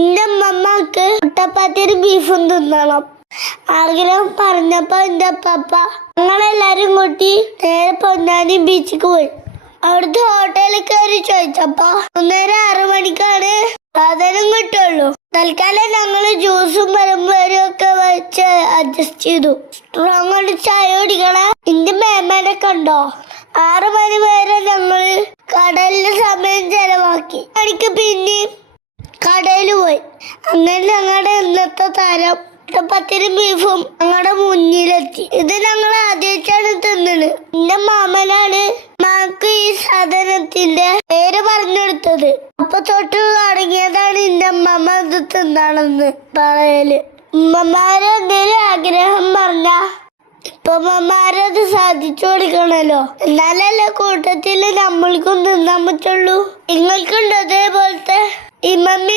എന്റെ അമ്മമ്മക്ക് മുട്ടപ്പത്തിരി ബീഫും തിന്നണം. ആഗ്രഹം പറഞ്ഞപ്പോ എന്റെ പപ്പ ഞങ്ങളെല്ലാരും കൂട്ടി നേരെ പൊന്നാനി ബീച്ചിക്ക് പോയി. അവിടുത്തെ ഹോട്ടലിൽ കയറി ചോദിച്ചപ്പോ 6 മണിക്കാണ് സാധനം കിട്ടുള്ളൂ. തൽക്കാലം ഞങ്ങള് ജ്യൂസും പരമ്പരും ഒക്കെ വെച്ച് അഡ്ജസ്റ്റ് ചെയ്തു. സ്ട്രോങ് കൊണ്ട് ചായ കുടിക്കണ എന്റെ മേമേനെ കണ്ടോ? 6 മണി വരെ ഞങ്ങള് കടലില് സമയം ചെലവാക്കി. മണിക്ക് പിന്നെയും കടയിൽ പോയി. അങ്ങനെ ഞങ്ങളുടെ ഇന്നത്തെ താരം മുട്ടപ്പത്തിരി ബീഫും ഞങ്ങളുടെ മുന്നിലെത്തി. ഇത് ഞങ്ങൾ ആദ്യമായിട്ടാണ് തിന്നത്. എന്റെ മാമനാണ് മാക്ക് ഈ സാധനത്തിന്റെ പേര് പറഞ്ഞെടുത്തത്. അപ്പൊ തൊട്ട് തുടങ്ങിയതാണ് എന്റെ അമ്മമ്മ ഇത് തിന്നാണെന്ന് പറയല്. ഉമ്മമാരെന്തേലും ആഗ്രഹം പറഞ്ഞ ഇപ്പൊ അമ്മമാരത് സാധിച്ചു കൊടുക്കണല്ലോ. എന്നാലല്ലേ കൂട്ടത്തില് നമ്മൾക്കും തിന്നാൻ പറ്റുള്ളൂ. നിങ്ങൾക്കുണ്ടോ അതേപോലത്തെ ഈ മമ്മി